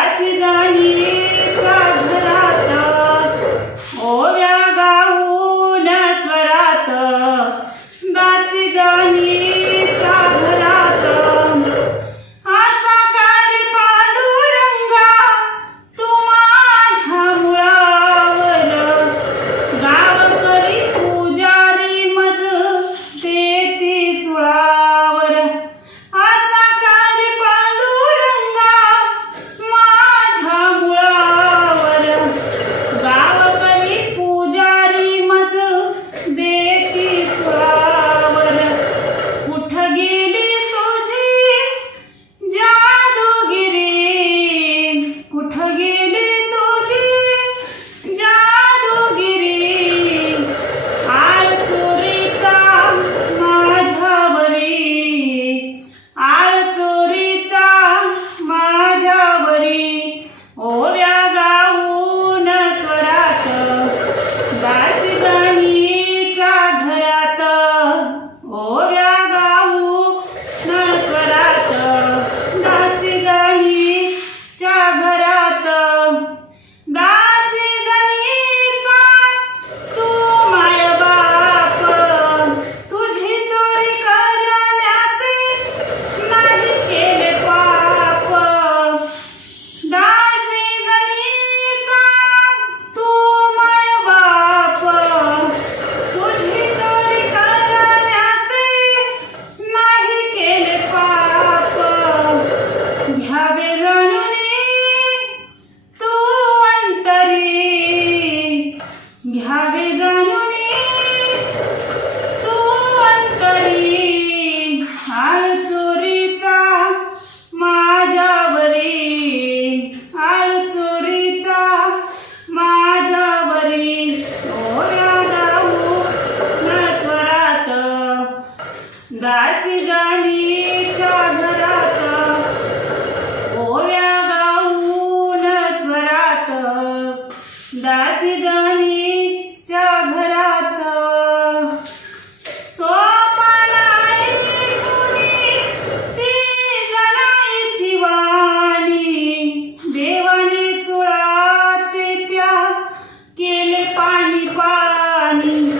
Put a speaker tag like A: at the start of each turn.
A: I see Happy Diwali! Thank you.